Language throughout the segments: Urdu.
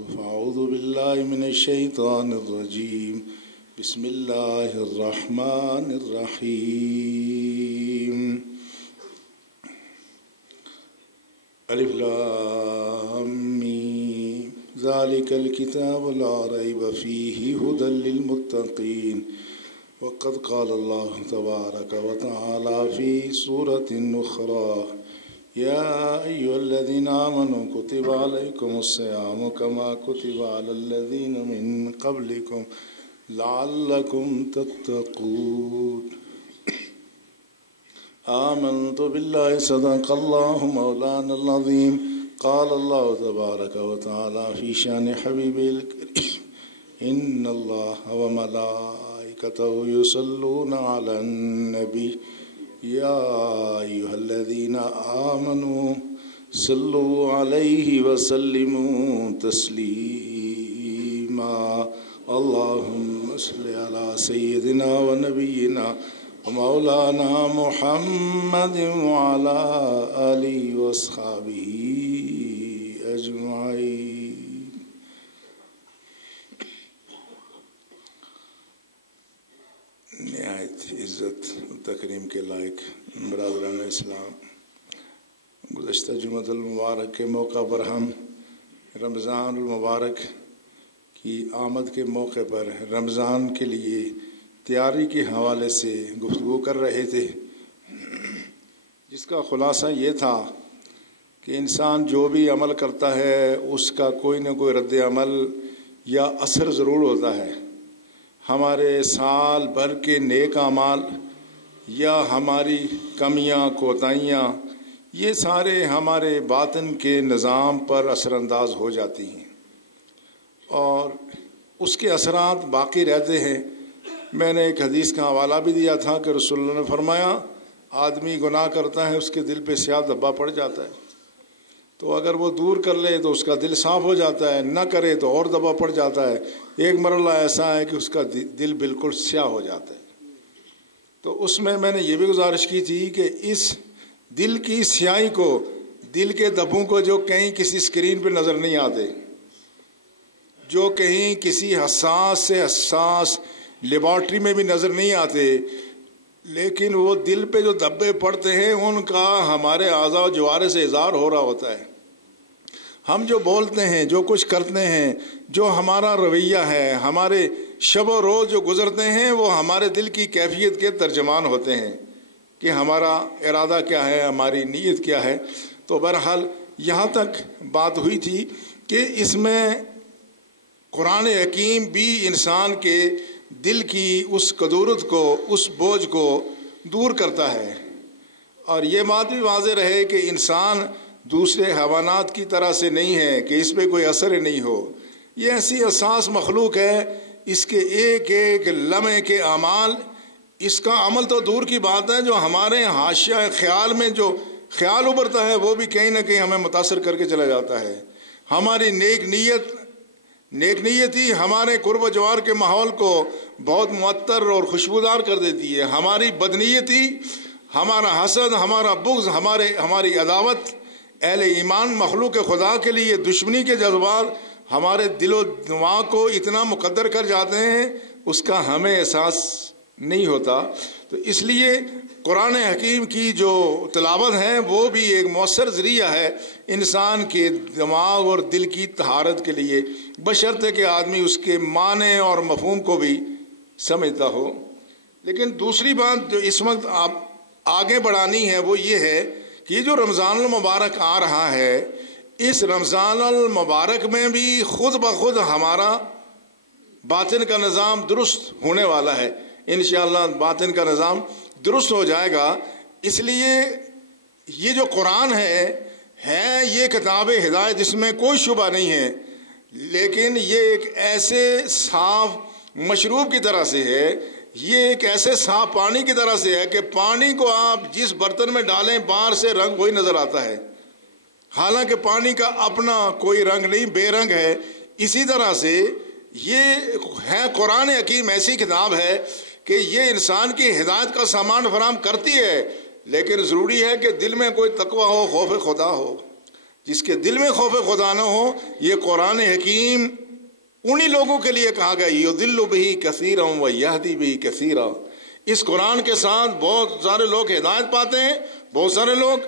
أعوذ بالله من الشيطان الرجيم بسم الله الرحمن الرحيم ألف لام ميم ذلك الكتاب لا ريب فيه هدى للمتقين وقد قال الله تبارك وتعالى في سورة أخرى يا أيها الذين آمنوا كتب عليكم الصيام كما كتب على الذين من قبلكم لعلكم تتقون آمنت بالله صدق الله مولانا العظيم قال الله تبارك وتعالى في شأن حبيبه الكريم إن الله وملائكته يصلون على النبي يا أيها الذين آمنوا صلوا عليه وسلموا تسليما اللهم صل على سيدنا ونبينا ومولانا محمد وعلى آله وأصحابه أجمعين. نہایت عزت تکریم کے لائق برادران اسلام، گزشتہ جمعۃ المبارک کے موقع پر ہم رمضان المبارک کی آمد کے موقع پر رمضان کے لیے تیاری کے حوالے سے گفتگو کر رہے تھے، جس کا خلاصہ یہ تھا کہ انسان جو بھی عمل کرتا ہے اس کا کوئی نہ کوئی رد عمل یا اثر ضرور ہوتا ہے۔ ہمارے سال بھر کے نیک اعمال یا ہماری کمیاں کوتاہیاں یہ سارے ہمارے باطن کے نظام پر اثر انداز ہو جاتی ہیں اور اس کے اثرات باقی رہتے ہیں۔ میں نے ایک حدیث کا حوالہ بھی دیا تھا کہ رسول اللہ نے فرمایا آدمی گناہ کرتا ہے، اس کے دل پہ سیاہ دھبا پڑ جاتا ہے، تو اگر وہ دور کر لے تو اس کا دل صاف ہو جاتا ہے، نہ کرے تو اور دبا پڑ جاتا ہے۔ ایک مرحلہ ایسا ہے کہ اس کا دل بالکل سیاہ ہو جاتا ہے۔ تو اس میں نے یہ بھی گزارش کی تھی کہ اس دل کی سیاہی کو، دل کے دبوں کو جو کہیں کسی اسکرین پہ نظر نہیں آتے، جو کہیں کسی حساس سے حساس لیبارٹری میں بھی نظر نہیں آتے، لیکن وہ دل پہ جو دھبے پڑتے ہیں ان کا ہمارے اعضاء و جوارے سے اظہار ہو رہا ہوتا ہے۔ ہم جو بولتے ہیں، جو کچھ کرتے ہیں، جو ہمارا رویہ ہے، ہمارے شب و روز جو گزرتے ہیں، وہ ہمارے دل کی کیفیت کے ترجمان ہوتے ہیں کہ ہمارا ارادہ کیا ہے، ہماری نیت کیا ہے۔ تو بہرحال یہاں تک بات ہوئی تھی کہ اس میں قرآن حکیم بھی انسان کے دل کی اس کدورت کو، اس بوجھ کو دور کرتا ہے، اور یہ بات بھی واضح رہے کہ انسان دوسرے حیوانات کی طرح سے نہیں ہے کہ اس پہ کوئی اثر نہیں ہو۔ یہ ایسی حساس مخلوق ہے، اس کے ایک ایک لمحے کے اعمال، اس کا عمل تو دور کی بات ہے، جو ہمارے حاشیہ خیال میں جو خیال ابھرتا ہے وہ بھی کہیں نہ کہیں ہمیں متاثر کر کے چلا جاتا ہے۔ ہماری نیک نیت ہی ہمارے قرب و جوار کے ماحول کو بہت معطر اور خوشبودار کر دیتی ہے۔ ہماری بدنیتی، ہمارا حسد، ہمارا بغض، ہماری عداوت، اہل ایمان مخلوق خدا کے لیے دشمنی کے جذبات ہمارے دل و دماغ کو اتنا مقدر کر جاتے ہیں، اس کا ہمیں احساس نہیں ہوتا۔ تو اس لیے قرآن حکیم کی جو تلاوت ہے وہ بھی ایک مؤثر ذریعہ ہے انسان کے دماغ اور دل کی طہارت کے لیے، بشرطے کہ آدمی اس کے معنی اور مفہوم کو بھی سمجھتا ہو۔ لیکن دوسری بات جو اس وقت آپ آگے بڑھانی ہے وہ یہ ہے کہ یہ جو رمضان المبارک آ رہا ہے، اس رمضان المبارک میں بھی خود بخود ہمارا باطن کا نظام درست ہونے والا ہے۔ انشاءاللہ باطن کا نظام درست ہو جائے گا۔ اس لیے یہ جو قرآن ہے یہ کتاب ہدایت، اس میں کوئی شبہ نہیں ہے، لیکن یہ ایک ایسے صاف مشروب کی طرح سے ہے، یہ ایک ایسے صاف پانی کی طرح سے ہے کہ پانی کو آپ جس برتن میں ڈالیں باہر سے رنگ وہی نظر آتا ہے، حالانکہ پانی کا اپنا کوئی رنگ نہیں، بے رنگ ہے۔ اسی طرح سے یہ ہے قرآن حکیم ایسی کتاب ہے کہ یہ انسان کی ہدایت کا سامان فراہم کرتی ہے، لیکن ضروری ہے کہ دل میں کوئی تقویٰ ہو، خوف خدا ہو۔ جس کے دل میں خوف خدا نہ ہو، یہ قرآن حکیم انہی لوگوں کے لیے کہا گیا یضل بہ کثیرا ویہدی بہ کثیرا۔ اس قرآن کے ساتھ بہت سارے لوگ ہدایت پاتے ہیں، بہت سارے لوگ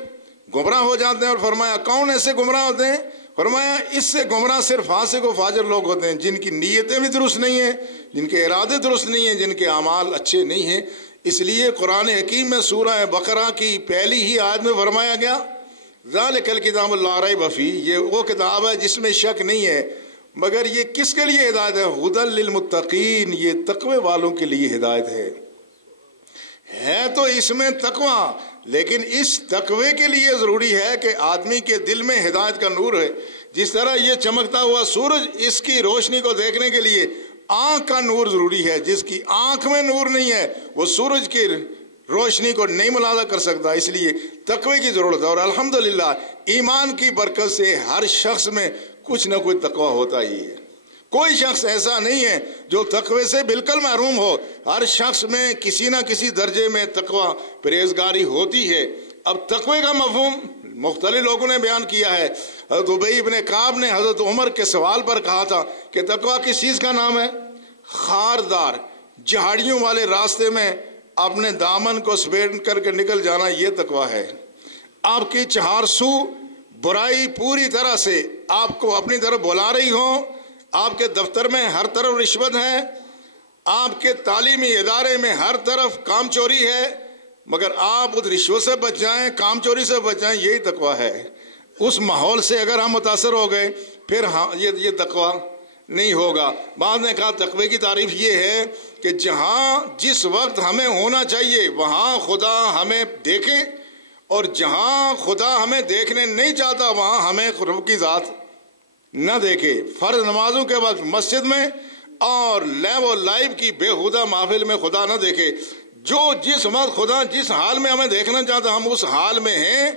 گمراہ ہو جاتے ہیں۔ اور فرمایا کون ایسے گمراہ ہوتے ہیں؟ فرمایا اس سے گمراہ صرف فاسق و فاجر لوگ ہوتے ہیں، جن کی نیتیں بھی درست نہیں ہیں، جن کے ارادے درست نہیں ہیں، جن کے اعمال اچھے نہیں ہیں۔ اس لیے قرآن حکیم میں سورہ بقرہ کی پہلی ہی آیت میں فرمایا گیا ذالک الکتاب لا ریب فیہ، یہ وہ کتاب ہے جس میں شک نہیں ہے، مگر یہ کس کے لیے ہدایت ہے؟ ھدی للمتقین، یہ تقوی والوں کے لیے ہدایت ہے تو اس میں تقوی، لیکن اس تقوی کے لیے ضروری ہے کہ آدمی کے دل میں ہدایت کا نور ہے۔ جس طرح یہ چمکتا ہوا سورج، اس کی روشنی کو دیکھنے کے لیے آنکھ کا نور ضروری ہے، جس کی آنکھ میں نور نہیں ہے وہ سورج کی روشنی کو نہیں ملاحظہ کر سکتا، اس لیے تقوی کی ضرورت ہے۔ اور الحمدللہ ایمان کی برکت سے ہر شخص میں کچھ نہ کچھ تقوی ہوتا ہی ہے، کوئی شخص ایسا نہیں ہے جو تقوی سے بالکل محروم ہو، ہر شخص میں کسی نہ کسی درجے میں تقوی پرہیزگاری ہوتی ہے۔ اب تقوی کا مفہوم مختلف لوگوں نے بیان کیا ہے۔ حضرت ابی بن کعب نے حضرت عمر کے سوال پر کہا تھا کہ تقوی کس چیز کا نام ہے؟ خاردار جھاڑیوں والے راستے میں اپنے دامن کو سمیٹ کر کے نکل جانا، یہ تقوی ہے۔ آپ کی چہار سو برائی پوری طرح سے آپ کو اپنی طرف بلا رہی ہو، آپ کے دفتر میں ہر طرف رشوت ہے، آپ کے تعلیمی ادارے میں ہر طرف کام چوری ہے، مگر آپ اس رشوت سے بچ جائیں، کام چوری سے بچ جائیں، یہی تقوی ہے۔ اس ماحول سے اگر ہم متاثر ہو گئے پھر یہ تقوی نہیں ہوگا۔ بعض نے کہا تقوی کی تعریف یہ ہے کہ جہاں جس وقت ہمیں ہونا چاہیے وہاں خدا ہمیں دیکھے، اور جہاں خدا ہمیں دیکھنے نہیں چاہتا وہاں ہمیں رب کی ذات نہ دیکھے۔ فرض نمازوں کے وقت مسجد میں اور لیو و لائب کی بےہودہ محفل میں خدا نہ دیکھے۔ جو جس وقت خدا جس حال میں ہمیں دیکھنا چاہتا ہم اس حال میں ہیں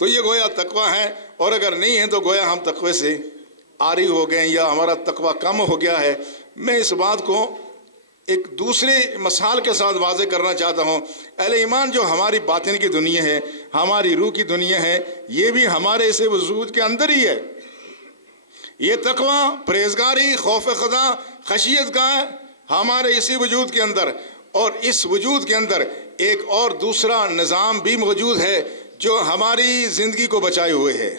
تو یہ گویا تقوی ہے، اور اگر نہیں ہے تو گویا ہم تقوی سے عاری ہو گئے یا ہمارا تقوی کم ہو گیا ہے۔ میں اس بات کو ایک دوسرے مثال کے ساتھ واضح کرنا چاہتا ہوں۔ اہل ایمان جو ہماری باطن کی دنیا ہے، ہماری روح کی دنیا ہے، یہ بھی ہمارے اسے وجود کے اندر ہی ہے۔ یہ تقوی، پرہیزگاری، خوف خدا، خشیت کا ہے ہمارے اسی وجود کے اندر، اور اس وجود کے اندر ایک اور دوسرا نظام بھی موجود ہے جو ہماری زندگی کو بچائے ہوئے ہے۔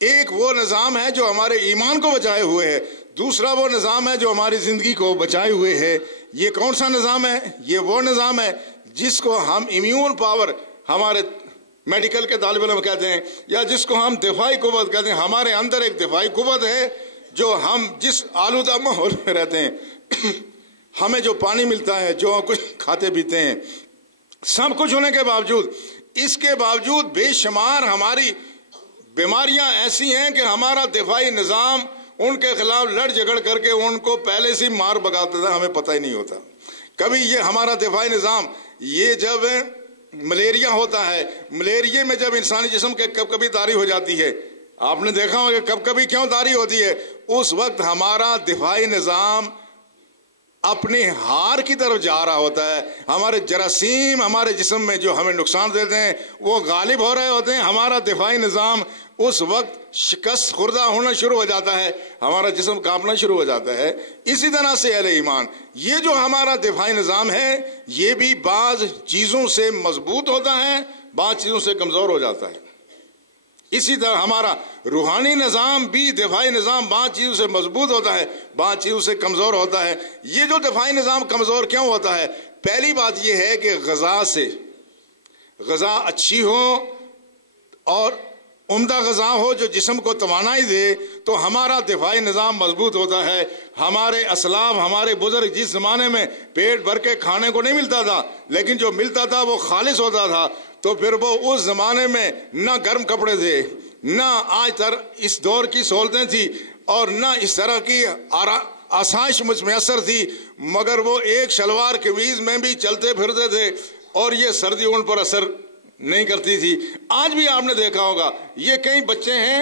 ایک وہ نظام ہے جو ہمارے ایمان کو بچائے ہوئے ہے، دوسرا وہ نظام ہے جو ہماری زندگی کو بچائے ہوئے ہے۔ یہ کون سا نظام ہے؟ یہ وہ نظام ہے جس کو ہم امیون پاور ہمارے میڈیکل کے طالب علم کہتے ہیں، یا جس کو ہم دفاعی قوت کہتے ہیں۔ ہمارے اندر ایک دفاعی قوت ہے جو ہم جس آلودہ ماحول میں رہتے ہیں، ہمیں جو پانی ملتا ہے، جو کچھ کھاتے پیتے ہیں، سب کچھ ہونے کے باوجود، اس کے باوجود بے شمار ہماری بیماریاں ایسی ہیں کہ ہمارا دفاعی نظام ان کے خلاف لڑ جھگڑ کر کے ان کو پہلے سے مار بگاتا تھا، ہمیں پتہ ہی نہیں ہوتا۔ کبھی یہ ہمارا دفاعی نظام، یہ جب ملیریا ہوتا ہے، ملیریا میں جب انسانی جسم کے کب کبھی طاری ہو جاتی ہے، آپ نے دیکھا ہوگا کہ کب کبھی کیوں طاری ہوتی ہے، اس وقت ہمارا دفاعی نظام اپنے ہار کی طرف جا رہا ہوتا ہے۔ ہمارے جراثیم ہمارے جسم میں جو ہمیں نقصان دیتے ہیں وہ غالب ہو رہے ہوتے ہیں، ہمارا دفاعی نظام اس وقت شکست خوردہ ہونا شروع ہو جاتا ہے، ہمارا جسم کانپنا شروع ہو جاتا ہے۔ اسی طرح سے اہل ایمان، یہ جو ہمارا دفاعی نظام ہے یہ بھی بعض چیزوں سے مضبوط ہوتا ہے، بعض چیزوں سے کمزور ہو جاتا ہے۔ اسی طرح ہمارا روحانی نظام بھی، دفاعی نظام بعض چیزوں سے مضبوط ہوتا ہے، بعض چیزوں سے کمزور ہوتا ہے۔ یہ جو دفاعی نظام کمزور کیوں ہوتا ہے؟ پہلی بات یہ ہے کہ غذا اچھی ہو اور عمدہ غذا ہو جو جسم کو توانائی دے تو ہمارا دفاعی نظام مضبوط ہوتا ہے۔ ہمارے اسلاف، ہمارے بزرگ جس زمانے میں پیٹ بھر کے کھانے کو نہیں ملتا تھا، لیکن جو ملتا تھا وہ خالص ہوتا تھا، تو پھر وہ اس زمانے میں نہ گرم کپڑے تھے، نہ آج تر اس دور کی سہولتیں تھی، اور نہ اس طرح کی آسائش مجھ میں اثر تھی، مگر وہ ایک شلوار قمیض میں بھی چلتے پھرتے تھے اور یہ سردی ان پر اثر نہیں کرتی تھی۔ آج بھی آپ نے دیکھا ہوگا یہ کئی بچے ہیں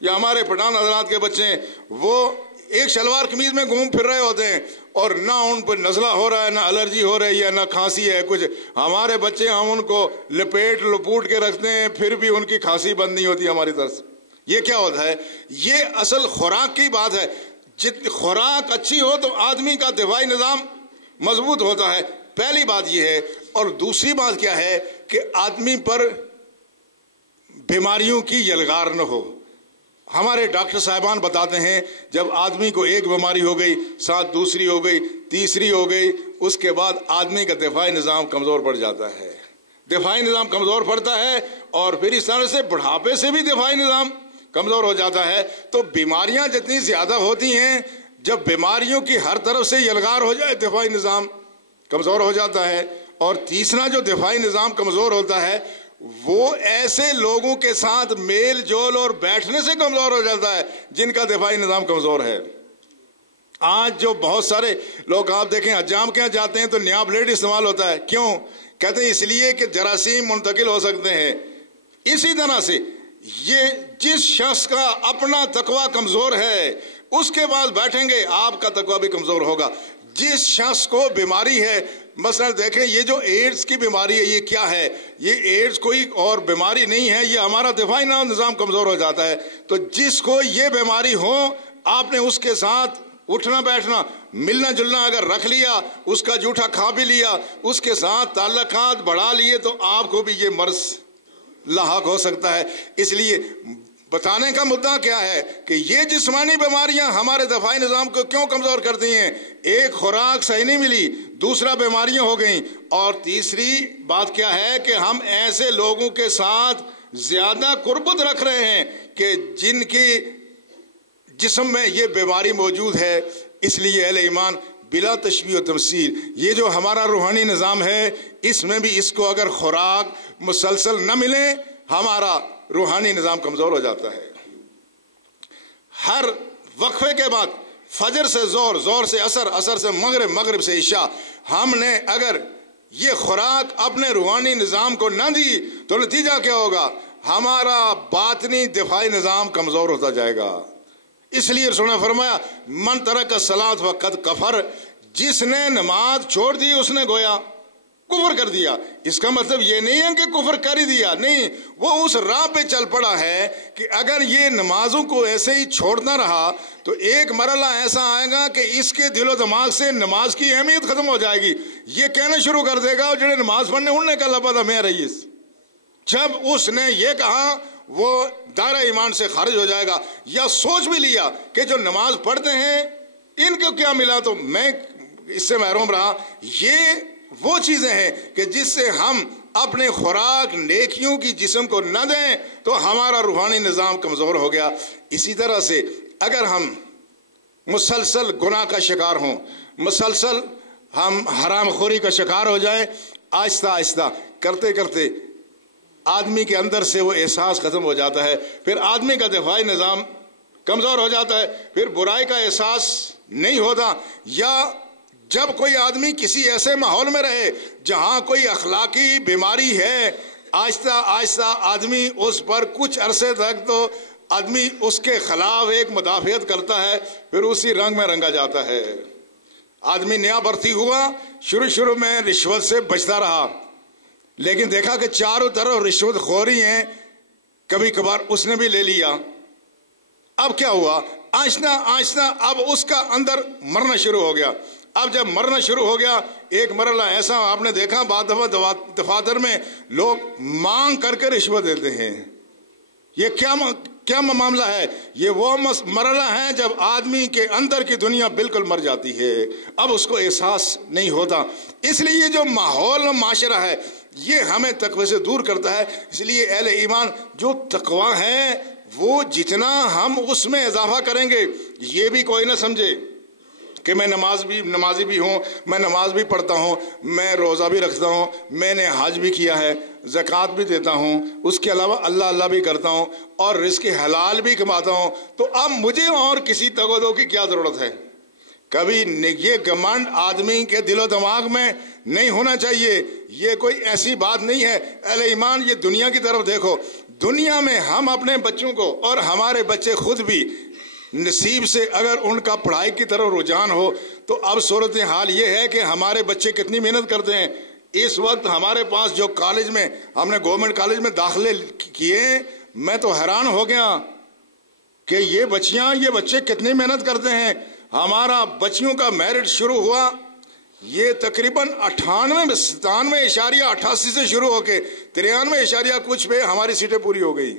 یا ہمارے پٹھان حضرات کے بچے ہیں، وہ ایک شلوار قمیض میں گھوم پھر رہے ہوتے ہیں اور نہ ان پر نزلہ ہو رہا ہے، نہ الرجی ہو رہی ہے، نہ کھانسی ہے کچھ. ہمارے بچے ہم ان کو لپوٹ کے رکھتے ہیں، پھر بھی ان کی کھانسی بند نہیں ہوتی ہماری طرف سے. یہ کیا ہوتا ہے؟ یہ اصل خوراک کی بات ہے. جتنی خوراک اچھی ہو تو آدمی کا دفاعی نظام مضبوط ہوتا ہے. پہلی بات یہ ہے. اور دوسری بات کیا ہے کہ آدمی پر بیماریوں کی یلغار نہ ہو. ہمارے ڈاکٹر صاحبان بتاتے ہیں جب آدمی کو ایک بیماری ہو گئی، ساتھ دوسری ہو گئی، تیسری ہو گئی، اس کے بعد آدمی کا دفاعی نظام کمزور پڑ جاتا ہے. دفاعی نظام کمزور پڑتا ہے اور پھر اس طرح سے بڑھاپے سے بھی دفاعی نظام کمزور ہو جاتا ہے. تو بیماریاں جتنی زیادہ ہوتی ہیں، جب بیماریوں کی ہر طرف سے یلغار ہو جائے دفاعی نظام کمزور ہو جاتا ہے. اور تیسرا جو دفاعی نظام کمزور ہوتا ہے وہ ایسے لوگوں کے ساتھ میل جول اور بیٹھنے سے کمزور ہو جاتا ہے جن کا دفاعی نظام کمزور ہے. آج جو بہت سارے لوگ آپ دیکھیں حجام کے یہاں جاتے ہیں تو نیا بلیڈ استعمال ہوتا ہے. کیوں؟ کہتے ہیں اس لیے کہ جراثیم منتقل ہو سکتے ہیں. اسی طرح سے یہ جس شخص کا اپنا تقوی کمزور ہے اس کے پاس بیٹھیں گے آپ کا تقوی بھی کمزور ہوگا. جس شخص کو بیماری ہے، مثلا دیکھیں یہ جو ایڈز کی بیماری ہے، یہ کیا ہے؟ یہ ایڈز کوئی اور بیماری نہیں ہے، یہ ہمارا دفاعی نظام کمزور ہو جاتا ہے. تو جس کو یہ بیماری ہو، آپ نے اس کے ساتھ اٹھنا بیٹھنا ملنا جلنا اگر رکھ لیا، اس کا جھوٹا کھا بھی لیا، اس کے ساتھ تعلقات بڑھا لیے، تو آپ کو بھی یہ مرض لاحق ہو سکتا ہے. اس لیے بتانے کا مدعا کیا ہے کہ یہ جسمانی بیماریاں ہمارے دفاعی نظام کو کیوں کمزور کرتی ہیں؟ ایک خوراک صحیح نہیں ملی، دوسرا بیماریاں ہو گئیں، اور تیسری بات کیا ہے کہ ہم ایسے لوگوں کے ساتھ زیادہ قربت رکھ رہے ہیں کہ جن کی جسم میں یہ بیماری موجود ہے. اس لیے اہل ایمان بلا تشبیہ و تمثیل یہ جو ہمارا روحانی نظام ہے، اس میں بھی اس کو اگر خوراک مسلسل نہ ملے ہمارا روحانی نظام کمزور ہو جاتا ہے. ہر وقفے کے بعد فجر سے زور، زور سے عصر، عصر سے مغرب، مغرب سے عشاء، ہم نے اگر یہ خوراک اپنے روحانی نظام کو نہ دی تو نتیجہ کیا ہوگا؟ ہمارا باطنی دفاعی نظام کمزور ہوتا جائے گا. اس لیے رسول نے فرمایا من ترک الصلاۃ فقد کفر، جس نے نماز چھوڑ دی اس نے گویا کفر کر دیا. اس کا مطلب یہ نہیں ہے کہ کفر کر ہی دیا، نہیں، وہ اس راہ پہ چل پڑا ہے کہ اگر یہ نمازوں کو ایسے ہی چھوڑنا رہا تو ایک مرحلہ ایسا آئے گا کہ اس کے دل و دماغ سے نماز کی اہمیت ختم ہو جائے گی. یہ کہنا شروع کر دے گا جنہیں نماز پڑھنے انہوں نے کہا لبا میں رئیس. جب اس نے یہ کہا وہ دائرہ ایمان سے خارج ہو جائے گا. یا سوچ بھی لیا کہ جو نماز پڑھتے ہیں ان کو کیا ملا تو میں اس سے محروم رہا. یہ وہ چیزیں ہیں کہ جس سے ہم اپنے خوراک نیکیوں کی جسم کو نہ دیں تو ہمارا روحانی نظام کمزور ہو گیا. اسی طرح سے اگر ہم مسلسل گناہ کا شکار ہوں، مسلسل ہم حرام خوری کا شکار ہو جائیں، آہستہ آہستہ کرتے کرتے آدمی کے اندر سے وہ احساس ختم ہو جاتا ہے. پھر آدمی کا دفاعی نظام کمزور ہو جاتا ہے، پھر برائی کا احساس نہیں ہوتا. یا جب کوئی آدمی کسی ایسے ماحول میں رہے جہاں کوئی اخلاقی بیماری ہے، آہستہ آہستہ آدمی اس پر کچھ عرصے تک تو آدمی اس کے خلاف ایک مدافعت کرتا ہے، پھر اسی رنگ میں رنگا جاتا ہے. آدمی نیا بھرتی ہوا، شروع میں رشوت سے بچتا رہا، لیکن دیکھا کہ چاروں طرف رشوت خوری ہیں، کبھی کبھار اس نے بھی لے لیا. اب کیا ہوا؟ آہستہ آہستہ اب اس کا اندر مرنا شروع ہو گیا. اب جب مرنا شروع ہو گیا، ایک مرحلہ ایسا آپ نے دیکھا بعض دفعہ دفاتر میں لوگ مانگ کر کے رشوت دیتے ہیں. یہ کیا معاملہ ہے؟ یہ وہ مرحلہ ہے جب آدمی کے اندر کی دنیا بالکل مر جاتی ہے، اب اس کو احساس نہیں ہوتا. اس لیے یہ جو ماحول و معاشرہ ہے یہ ہمیں تقوی سے دور کرتا ہے. اس لیے اہل ایمان جو تقوی ہے وہ جتنا ہم اس میں اضافہ کریں گے، یہ بھی کوئی نہ سمجھے کہ میں نمازی بھی ہوں، میں نماز بھی پڑھتا ہوں، میں روزہ بھی رکھتا ہوں، میں نے حج بھی کیا ہے، زکوٰۃ بھی دیتا ہوں، اس کے علاوہ اللہ بھی کرتا ہوں اور رزق حلال بھی کماتا ہوں، تو اب مجھے اور کسی تقوی کی کیا ضرورت ہے؟ کبھی یہ گھمنڈ آدمی کے دل و دماغ میں نہیں ہونا چاہیے. یہ کوئی ایسی بات نہیں ہے. اہل ایمان یہ دنیا کی طرف دیکھو، دنیا میں ہم اپنے بچوں کو اور ہمارے بچے خود بھی نصیب سے اگر ان کا پڑھائی کی طرف رجحان ہو تو اب صورتحال یہ ہے کہ ہمارے بچے کتنی محنت کرتے ہیں. اس وقت ہمارے پاس جو کالج میں ہم نے گورنمنٹ کالج میں داخلے کیے، میں تو حیران ہو گیا کہ یہ بچے کتنی محنت کرتے ہیں. ہمارا بچیوں کا میرٹ شروع ہوا، یہ تقریباً 97.88 سے شروع ہو کے 93 کچھ پہ ہماری سیٹیں پوری ہو گئی،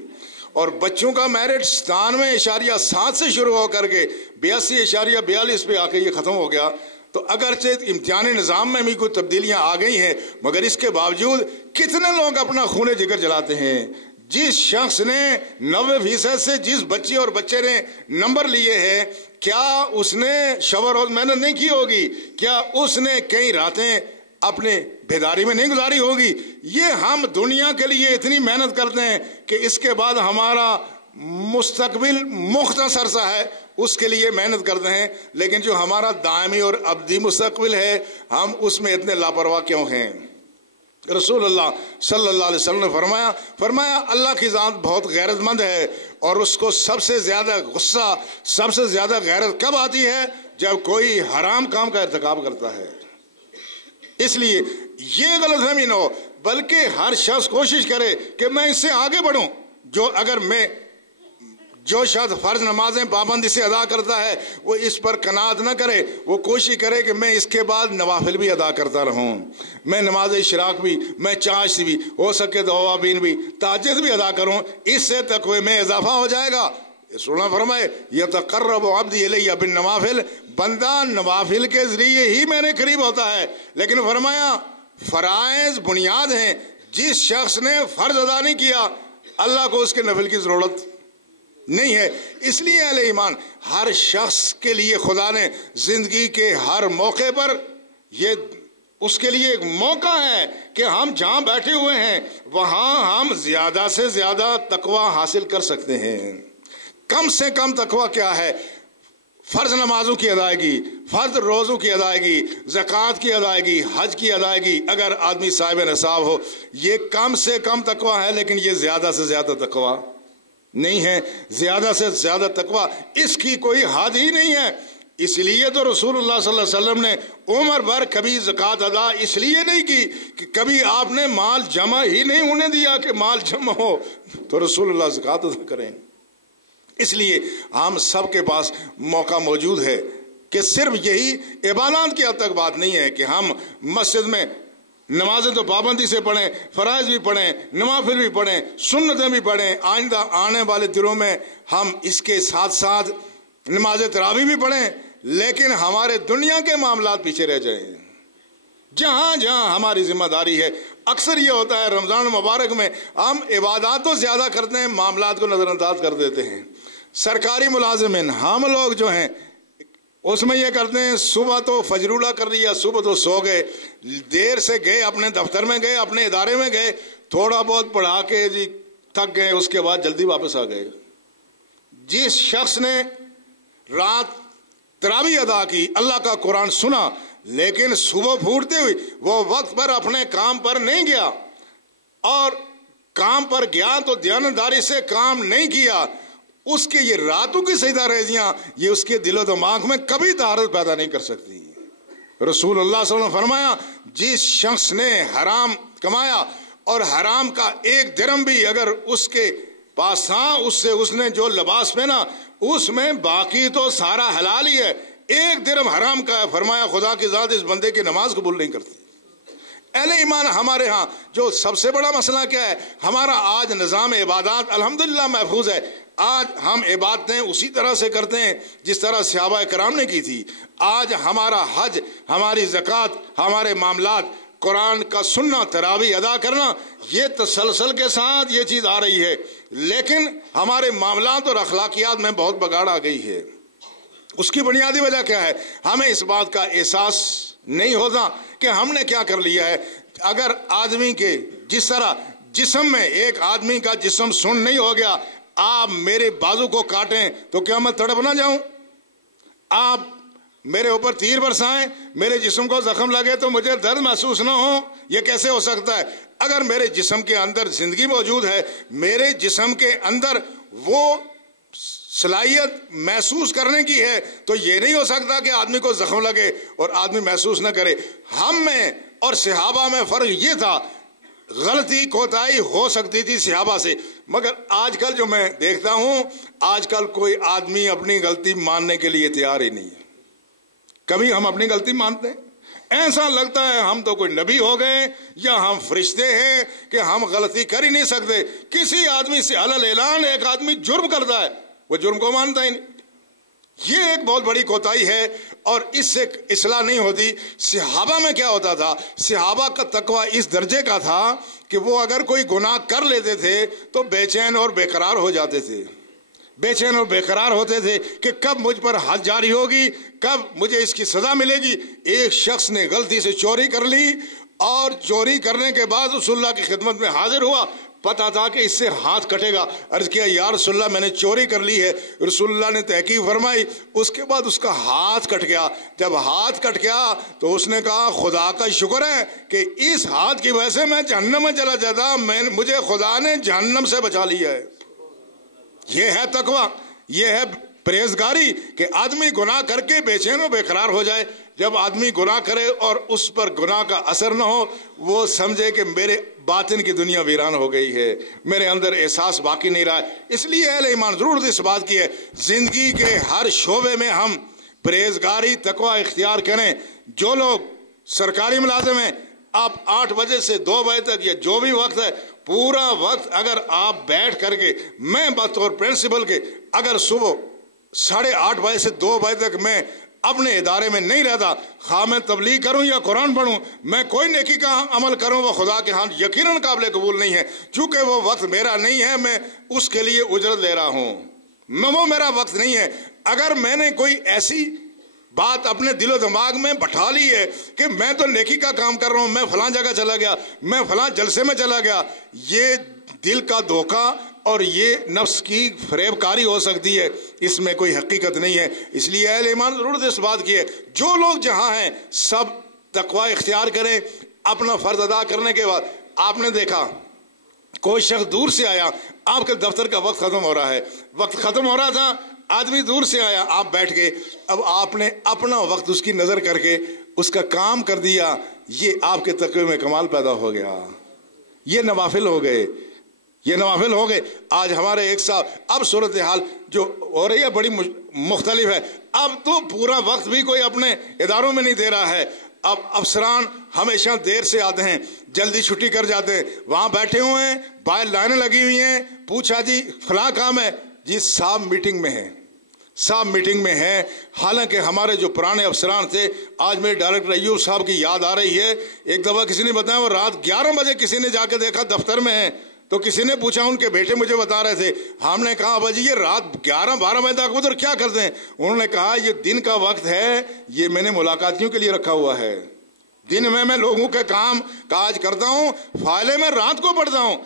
اور بچوں کا میرٹ 97.7 سے شروع ہو کر کے 82.42 پہ آ کے یہ ختم ہو گیا. تو اگرچہ امتحانی نظام میں بھی کوئی تبدیلیاں آ گئی ہیں، مگر اس کے باوجود کتنے لوگ اپنا خون جگر جلاتے ہیں. جس شخص نے 90% سے جس بچی اور بچے نے نمبر لیے ہیں، کیا اس نے شب و روز محنت نہیں کی ہوگی؟ کیا اس نے کئی راتیں اپنے بیداری میں نہیں گزاری ہوگی؟ یہ ہم دنیا کے لیے اتنی محنت کرتے ہیں کہ اس کے بعد ہمارا مستقبل مختصر سا ہے، اس کے لیے محنت کرتے ہیں، لیکن جو ہمارا دائمی اور ابدی مستقبل ہے ہم اس میں اتنے لاپرواہ کیوں ہیں؟ رسول اللہ صلی اللہ علیہ وسلم نے فرمایا اللہ کی ذات بہت غیرت مند ہے، اور اس کو سب سے زیادہ غصہ، سب سے زیادہ غیرت کب آتی ہے؟ جب کوئی حرام کام کا ارتکاب کرتا ہے. اس لیے یہ غلط فہمی نہ ہو، بلکہ ہر شخص کوشش کرے کہ میں اس سے آگے بڑھوں. جو شخص فرض نمازیں پابندی سے ادا کرتا ہے وہ اس پر قناعت نہ کرے، وہ کوشش کرے کہ میں اس کے بعد نوافل بھی ادا کرتا رہوں، میں نماز اشراق بھی، میں چاشت بھی، ہو سکے تو اوابین بھی، تہجد بھی ادا کروں. اس سے تقوی میں اضافہ ہو جائے گا. سنا فرمائے یتقرب عبدی الی بالنوافل، بندہ نوافل کے ذریعے ہی میرے قریب ہوتا ہے. لیکن فرمایا فرائض بنیاد ہیں، جس شخص نے فرض ادا نہیں کیا اللہ کو اس کے نفل کی ضرورت نہیں ہے. اس لیے اہل ایمان ہر شخص کے لیے خدا نے زندگی کے ہر موقع پر یہ اس کے لیے ایک موقع ہے کہ ہم جہاں بیٹھے ہوئے ہیں وہاں ہم زیادہ سے زیادہ تقوی حاصل کر سکتے ہیں. کم سے کم تقوی کیا ہے؟ فرض نمازوں کی ادائیگی، فرض روزوں کی ادائیگی، زکوٰۃ کی ادائیگی، حج کی ادائیگی. اگر آدمی صاحب نصاب ہو یہ کم سے کم تقوی ہے، لیکن یہ زیادہ سے زیادہ تقوی نہیں ہے. زیادہ سے زیادہ تقوی اس کی کوئی حد ہی نہیں ہے. اس لیے تو رسول اللہ صلی اللہ علیہ وسلم نے عمر بھر کبھی زکوٰۃ ادا اس لیے نہیں کی کہ کبھی آپ نے مال جمع ہی نہیں ہونے دیا کہ مال جمع ہو تو رسول اللہ زکوٰۃ ادا کریں. اس لیے ہم سب کے پاس موقع موجود ہے کہ صرف یہی عبادات کی حد تک بات نہیں ہے کہ ہم مسجد میں نمازیں تو پابندی سے پڑھیں، فرائض بھی پڑھیں، نوافل بھی پڑھیں، سنتیں بھی پڑھیں. آئندہ آنے والے دنوں میں ہم اس کے ساتھ ساتھ نماز تراویح بھی پڑھیں، لیکن ہمارے دنیا کے معاملات پیچھے رہ جائیں. جہاں جہاں ہماری ذمہ داری ہے، اکثر یہ ہوتا ہے رمضان مبارک میں ہم عبادات تو زیادہ کرتے ہیں، معاملات کو نظر انداز کر دیتے ہیں. سرکاری ملازمین ہم لوگ جو ہیں اس میں یہ کرتے ہیں صبح تو فجرولہ کر لیا، صبح تو سو گئے، دیر سے گئے اپنے دفتر میں گئے، اپنے ادارے میں گئے، تھوڑا بہت پڑھا کے جی تھک گئے، اس کے بعد جلدی واپس آ گئے. جس شخص نے رات تراویح ادا کی، اللہ کا قرآن سنا، لیکن صبح پھوٹتے ہوئی وہ وقت پر اپنے کام پر نہیں گیا، اور کام پر گیا تو دیانتداری سے کام نہیں کیا، اس کے یہ راتوں کی سجدہ ریزیاں یہ اس کے دل و دماغ میں کبھی طہارت پیدا نہیں کر سکتی. رسول اللہ صلی اللہ علیہ وسلم نے فرمایا جس شخص نے حرام کمایا اور حرام کا ایک درہم بھی اگر اس کے پاس تھا، اس نے جو لباس پہنا اس میں باقی تو سارا حلال ہی ہے، ایک درہم حرام کا ہے، فرمایا خدا کی ذات اس بندے کی نماز قبول نہیں کرتی. اہل ایمان ہمارے ہاں جو سب سے بڑا مسئلہ کیا ہے؟ ہمارا آج نظام عبادات الحمدللہ محفوظ ہے. آج ہم عبادتیں اسی طرح سے کرتے ہیں جس طرح صحابہ کرام نے کی تھی. آج ہمارا حج، ہماری زکوٰۃ، ہمارے معاملات، قرآن کا سننا، تراویح ادا کرنا، یہ تسلسل کے ساتھ یہ چیز آ رہی ہے، لیکن ہمارے معاملات اور اخلاقیات میں بہت بگاڑ آ گئی ہے. اس کی بنیادی وجہ کیا ہے؟ ہمیں اس بات کا احساس نہیں ہوتا کہ ہم نے کیا کر لیا ہے. اگر آدمی کے جس طرح جسم میں ایک آدمی کا جسم سن نہیں ہو گیا، آپ میرے بازو کو کاٹیں تو کیا میں تڑپ نہ جاؤں؟ آپ میرے اوپر تیر برسائیں، میرے جسم کو زخم لگے تو مجھے درد محسوس نہ ہو؟ یہ کیسے ہو سکتا ہے؟ اگر میرے جسم کے اندر زندگی موجود ہے، میرے جسم کے اندر وہ صلاحیت محسوس کرنے کی ہے تو یہ نہیں ہو سکتا کہ آدمی کو زخم لگے اور آدمی محسوس نہ کرے۔ ہم میں اور صحابہ میں فرق یہ تھا، غلطی کوتاہی ہو سکتی تھی صحابہ سے، مگر آج کل جو میں دیکھتا ہوں، آج کل کوئی آدمی اپنی غلطی ماننے کے لیے تیار ہی نہیں ہے۔ کبھی ہم اپنی غلطی مانتے ہیں؟ ایسا لگتا ہے ہم تو کوئی نبی ہو گئے یا ہم فرشتے ہیں کہ ہم غلطی کر ہی نہیں سکتے۔ کسی آدمی سے علل اعلان ایک آدمی جرم کرتا ہے، وہ جرم کو مانتا ہی نہیں۔ یہ ایک بہت بڑی کوتاہی ہے اور اس سے اصلاح نہیں ہوتی۔ صحابہ میں کیا ہوتا تھا؟ صحابہ کا تقوی اس درجے کا تھا کہ وہ اگر کوئی گناہ کر لیتے تھے تو بے چین اور بے قرار ہو جاتے تھے، بے چین اور بے قرار ہوتے تھے کہ کب مجھ پر حد جاری ہوگی، کب مجھے اس کی سزا ملے گی۔ ایک شخص نے غلطی سے چوری کر لی اور چوری کرنے کے بعد رسول اللہ کی خدمت میں حاضر ہوا، پتا تھا کہ اس سے ہاتھ کٹے گا۔ عرض کیا یا رسول اللہ میں نے چوری کر لی ہے۔ رسول اللہ نے تحقیق فرمائی، اس کے بعد اس کا ہاتھ کٹ گیا۔ جب ہاتھ کٹ گیا تو اس نے کہا خدا کا شکر ہے کہ اس ہاتھ کی وجہ سے میں جہنم میں چلا جاتا، مجھے خدا نے جہنم سے بچا لیا ہے۔ یہ ہے تقوی، یہ ہے پرہیزگاری کہ آدمی گناہ کر کے بے چین و بے قرار ہو جائے۔ جب آدمی گناہ کرے اور اس پر گناہ کا اثر نہ ہو، وہ سمجھے کہ میرے باطن کی دنیا ویران ہو گئی ہے، میرے اندر احساس باقی نہیں رہا ہے۔ اس لیے اہل ایمان ضرور اس بات کی ہے زندگی کے ہر شعبے میں ہم پرہیزگاری تقوی اختیار کریں۔ جو لوگ سرکاری ملازم ہیں، آپ 8 بجے سے 2 بجے تک یا جو بھی وقت ہے، پورا وقت اگر آپ بیٹھ کر کے، میں بطور پرنسپل کے اگر صبح 8:30 بجے سے 2 بجے تک میں اپنے ادارے میں نہیں رہتا، خواہ میں تبلیغ کروں یا قرآن پڑھوں، میں کوئی نیکی کا عمل کروں، وہ خدا کے ہاں یقیناً قابل قبول نہیں ہے، چونکہ وہ وقت میرا نہیں ہے، میں اس کے لیے اجرت لے رہا ہوں، وہ میرا وقت نہیں ہے۔ اگر میں نے کوئی ایسی بات اپنے دل و دماغ میں بٹھا لی ہے کہ میں تو نیکی کا کام کر رہا ہوں، میں فلاں جگہ چلا گیا، میں فلاں جلسے میں چلا گیا، یہ دل کا دھوکہ اور یہ نفس کی فریب کاری ہو سکتی ہے، اس میں کوئی حقیقت نہیں ہے۔ اس لیے اہل ایمان ضرورت اس بات کی ہے جو لوگ جہاں ہیں سب تقوی اختیار کریں۔ اپنا فرض ادا کرنے کے بعد آپ نے دیکھا کوئی شخص دور سے آیا، آپ کے دفتر کا وقت ختم ہو رہا ہے، وقت ختم ہو رہا تھا، آدمی دور سے آیا، آپ بیٹھ گئے، اب آپ نے اپنا وقت اس کی نظر کر کے اس کا کام کر دیا، یہ آپ کے تقوی میں کمال پیدا ہو گیا، یہ نوافل ہو گئے، یہ نوافل ہو گئے۔ آج ہمارے ایک صاحب، اب صورتحال جو ہو رہی ہے بڑی مختلف ہے، اب تو پورا وقت بھی کوئی اپنے اداروں میں نہیں دے رہا ہے، اب افسران ہمیشہ دیر سے آتے ہیں، جلدی چھٹی کر جاتے ہیں، وہاں بیٹھے ہوئے ہیں، باہر لائنیں لگی ہوئی ہیں، پوچھا جی فلاں کام ہے، جی صاحب میٹنگ میں ہے، صاحب میٹنگ میں ہے۔ حالانکہ ہمارے جو پرانے افسران تھے، آج میرے ڈائریکٹر ایوب صاحب کی یاد آ رہی ہے، ایک دفعہ کسی نے بتایا وہ رات 11 بجے کسی نے جا کے دیکھا دفتر میں ہے، تو کسی نے پوچھا، ان کے بیٹے مجھے بتا رہے تھے، ہم نے کہا بھائی یہ رات 11-12 بجے تک ادھر کیا کرتے ہیں؟ انہوں نے کہا یہ دن کا وقت ہے، یہ میں نے ملاقاتیوں کے لیے رکھا ہوا ہے، دن میں لوگوں کے کام کاج کرتا ہوں، فائلیں میں رات کو پڑھتا ہوں۔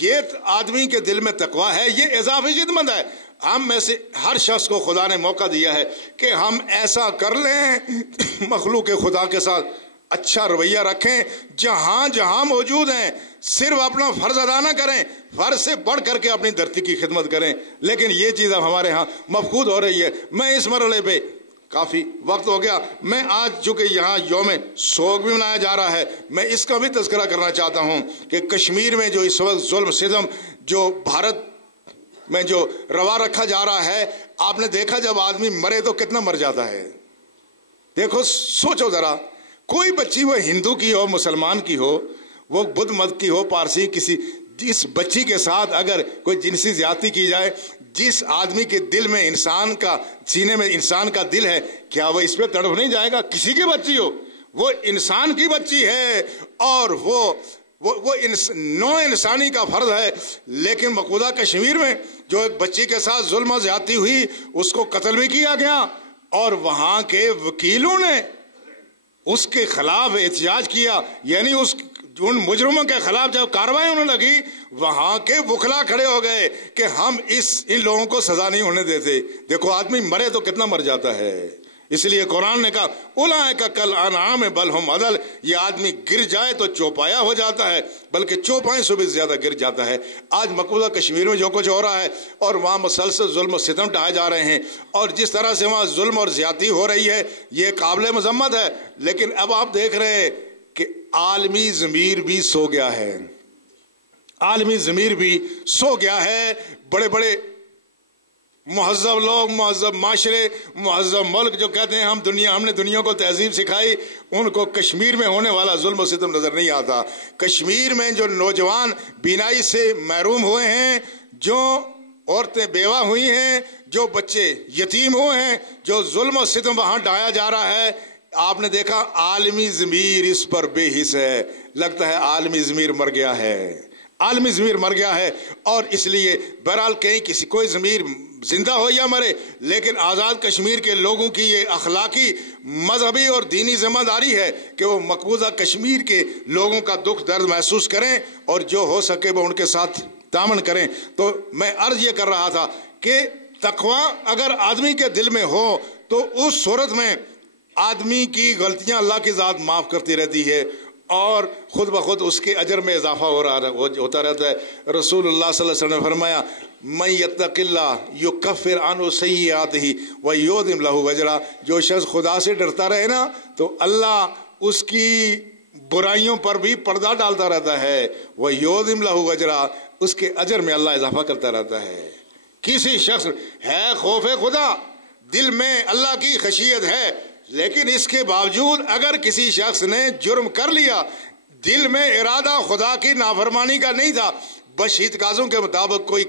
یہ آدمی کے دل میں تقوی ہے، یہ اضافی خدمت ہے۔ ہم میں سے ہر شخص کو خدا نے موقع دیا ہے کہ ہم ایسا کر لیں، مخلوق خدا کے ساتھ اچھا رویہ رکھیں، جہاں جہاں موجود ہیں صرف اپنا فرض ادا نہ کریں، فرض سے بڑھ کر کے اپنی دھرتی کی خدمت کریں۔ لیکن یہ چیز اب ہمارے ہاں مفقود ہو رہی ہے۔ میں اس مرحلے پہ کافی وقت ہو گیا، میں آج چونکہ یہاں یوم سوگ بھی منایا جا رہا ہے، میں اس کا بھی تذکرہ کرنا چاہتا ہوں کہ کشمیر میں جو اس وقت ظلم ستم جو بھارت میں جو روا رکھا جا رہا ہے، آپ نے دیکھا جب آدمی مرے تو کتنا مر جاتا ہے۔ دیکھو سوچو ذرا، کوئی بچی وہ ہندو کی ہو، مسلمان کی ہو، وہ بدھ مت کی ہو، پارسی کسی، جس بچی کے ساتھ اگر کوئی جنسی زیادتی کی جائے، جس آدمی کے دل میں انسان کا، سینے میں انسان کا دل ہے، کیا وہ اس پہ تڑپ نہیں جائے گا؟ کسی کی بچی ہو، وہ انسان کی بچی ہے اور وہ نوع انسانی کا فرض ہے۔ لیکن مقبوضہ کشمیر میں جو ایک بچی کے ساتھ ظلم و زیادتی ہوئی، اس کو قتل بھی کیا گیا اور وہاں کے وکیلوں نے اس کے خلاف احتجاج کیا، یعنی ان مجرموں کے خلاف جب کارروائی ہونے لگی، وہاں کے وکلا کھڑے ہو گئے کہ ہم ان لوگوں کو سزا نہیں ہونے دیتے۔ دیکھو آدمی مرے تو کتنا مر جاتا ہے، اس لیے قرآن نے کہا اولئک کالانعام بل ہم اضل، یہ آدمی گر جائے تو چوپایا ہو جاتا ہے، بلکہ چوپائے سے بھی زیادہ گر جاتا ہے۔ آج مقبوضہ کشمیر میں جو کچھ ہو رہا ہے اور وہاں مسلسل ظلم و ستم ڈھائے جا رہے ہیں، اور جس طرح سے وہاں ظلم اور زیادتی ہو رہی ہے، یہ قابل مذمت ہے۔ لیکن اب آپ دیکھ رہے ہیں کہ عالمی ضمیر بھی سو گیا ہے، عالمی ضمیر بھی سو گیا ہے۔ بڑے بڑے مہذب لوگ، مہذب معاشرے، مہذب ملک جو کہتے ہیں ہم نے دنیا کو تہذیب سکھائی، ان کو کشمیر میں ہونے والا ظلم و ستم نظر نہیں آتا۔ کشمیر میں جو نوجوان بینائی سے محروم ہوئے ہیں، جو عورتیں بیوہ ہوئی ہیں، جو بچے یتیم ہوئے ہیں، جو ظلم و ستم وہاں ڈھایا جا رہا ہے، آپ نے دیکھا عالمی ضمیر اس پر بے حس ہے۔ لگتا ہے عالمی ضمیر مر گیا ہے، عالمی ضمیر مر گیا ہے۔ اور اس لیے بہرحال کہیں کسی کوئی ضمیر زندہ ہو یا مرے، لیکن آزاد کشمیر کے لوگوں کی یہ اخلاقی، مذہبی اور دینی ذمہ داری ہے کہ وہ مقبوضہ کشمیر کے لوگوں کا دکھ درد محسوس کریں اور جو ہو سکے وہ ان کے ساتھ تعاون کریں۔ تو میں عرض یہ کر رہا تھا کہ تقوی اگر آدمی کے دل میں ہو تو اس صورت میں آدمی کی غلطیاں اللہ کی ذات معاف کرتی رہتی ہے اور خود بخود اس کے اجر میں اضافہ ہوتا رہتا ہے۔ رسول اللہ صلی اللہ علیہ وسلم نے فرمایا من یتق اللہ یکفر عنہ سیئاتہ ویعظم لہ اجرہ، جو شخص خدا سے ڈرتا رہے نا تو اللہ اس کی برائیوں پر بھی پردہ ڈالتا رہتا ہے، ویعظم لہ اجرہ، اس کے اجر میں اللہ اضافہ کرتا رہتا ہے۔ کسی شخص ہے خوف خدا، دل میں اللہ کی خشیت ہے، لیکن اس کے باوجود اگر کسی شخص نے جرم کر لیا، دل میں ارادہ خدا کی نافرمانی کا نہیں تھا، بس اعتقادوں کے مطابق کوئی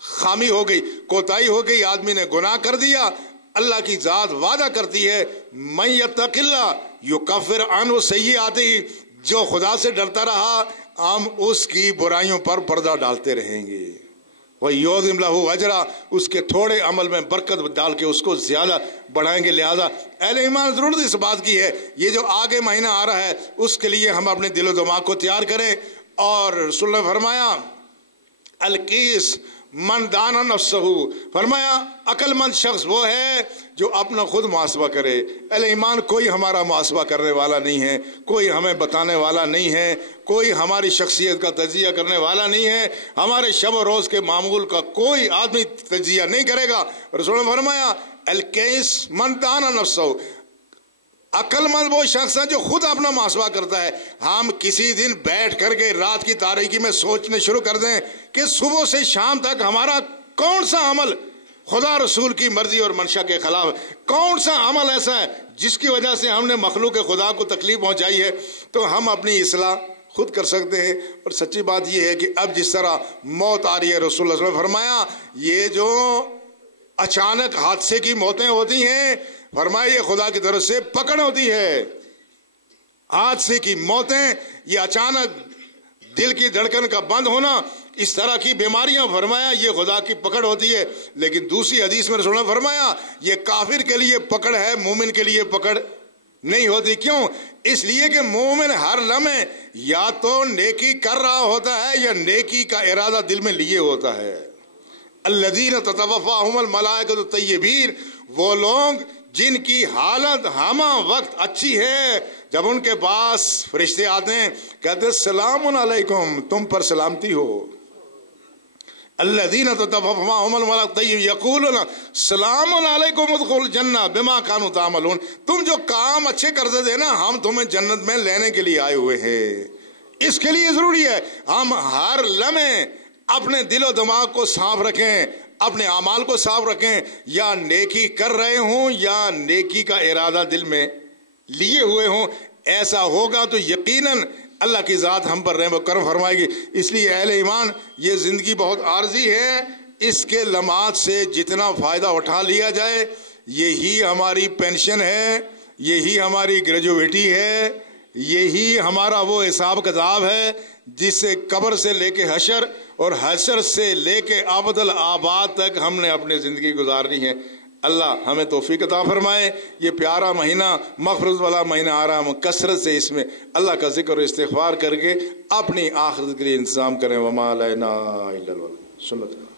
خامی ہو گئی، کوتاہی ہو گئی، آدمی نے گناہ کر دیا، اللہ کی ذات وعدہ کرتی ہے من یتق اللہ یکفر عنہ سیئاتہ، جو خدا سے ڈرتا رہا ہم اس کی برائیوں پر پردہ ڈالتے رہیں گے، وَيُعْظِمْ لَهُ أَجْرًا، اس کے تھوڑے عمل میں برکت ڈال کے اس کو زیادہ بڑھائیں گے۔ لہذا اہل ایمان ضرورت اس بات کی ہے یہ جو آگے مہینہ آ رہا ہے اس کے لیے ہم اپنے دل و دماغ کو تیار کریں۔ اور رسول نے فرمایا القیس من دانا نفسہ، فرمایا عقل مند شخص وہ ہے جو اپنا خود محاسبہ کرے۔ اہل ایمان کوئی ہمارا محاسبہ کرنے والا نہیں ہے، کوئی ہمیں بتانے والا نہیں ہے، کوئی ہماری شخصیت کا تجزیہ کرنے والا نہیں ہے، ہمارے شب و روز کے معمول کا کوئی آدمی تجزیہ نہیں کرے گا۔ رسول نے فرمایا القیس من دانا نفسہ، عقل مند وہ شخص ہے جو خود اپنا محاسبہ کرتا ہے۔ ہم کسی دن بیٹھ کر کے رات کی تاریکی میں سوچنے شروع کر دیں کہ صبح سے شام تک ہمارا کون سا عمل خدا رسول کی مرضی اور منشا کے خلاف، کون سا عمل ایسا ہے جس کی وجہ سے ہم نے مخلوق خدا کو تکلیف پہنچائی ہے۔ تو ہم اپنی اصلاح خود کر سکتے ہیں۔ اور سچی بات یہ ہے کہ اب جس طرح موت آ رہی ہے، رسول اللہ صلی اللہ علیہ وسلم نے فرمایا یہ جو اچانک حادثے کی موتیں ہوتی ہیں، فرمایا یہ خدا کی طرف سے پکڑ ہوتی ہے۔ حادثے کی موتیں، یہ اچانک دل کی دھڑکن کا بند ہونا، اس طرح کی بیماریاں، فرمایا یہ خدا کی پکڑ ہوتی ہے۔ لیکن دوسری حدیث میں رسول اللہ نے فرمایا یہ کافر کے لیے پکڑ ہے، مومن کے لیے پکڑ نہیں ہوتی۔ کیوں؟ اس لیے کہ مومن ہر لمحے یا تو نیکی کر رہا ہوتا ہے یا نیکی کا ارادہ دل میں لیے ہوتا ہے۔ الذین تتوفاہم الملائکۃ الطیبین، وہ لوگ جن کی حالت ہمہ وقت اچھی ہے، جب ان کے پاس فرشتے آتے ہیں کہتے ہیں سلام علیکم، تم پر سلامتی ہو۔ الذین تتوفاہم الملائکۃ الطیبین یقولون سلام علیکم ادخلوا الجنہ بما کانوا تعملون، تم جو کام اچھے کرتے تھے نا ہم تمہیں جنت میں لینے کے لیے آئے ہوئے ہیں۔ اس کے لیے ضروری ہے ہم ہر لمحے اپنے دل و دماغ کو صاف رکھیں، اپنے اعمال کو صاف رکھیں، یا نیکی کر رہے ہوں یا نیکی کا ارادہ دل میں لیے ہوئے ہوں۔ ایسا ہوگا تو یقیناً اللہ کی ذات ہم پر رحم و کرم فرمائے گی۔ اس لیے اہل ایمان یہ زندگی بہت عارضی ہے، اس کے لمحات سے جتنا فائدہ اٹھا لیا جائے یہی ہماری پینشن ہے، یہی ہماری گریجویٹی ہے، یہی ہمارا وہ حساب کتاب ہے جس سے قبر سے لے کے حشر اور حشر سے لے کے ابد الآباد تک ہم نے اپنی زندگی گزارنی ہے۔ اللہ ہمیں توفیق عطا فرمائے۔ یہ پیارا مہینہ مغفرت والا مہینہ آ رہا، ہم کثرت سے اس میں اللہ کا ذکر و استغفار کر کے اپنی آخرت کے لیے انتظام کریں۔ وما علینا الا البلاغ۔ سنت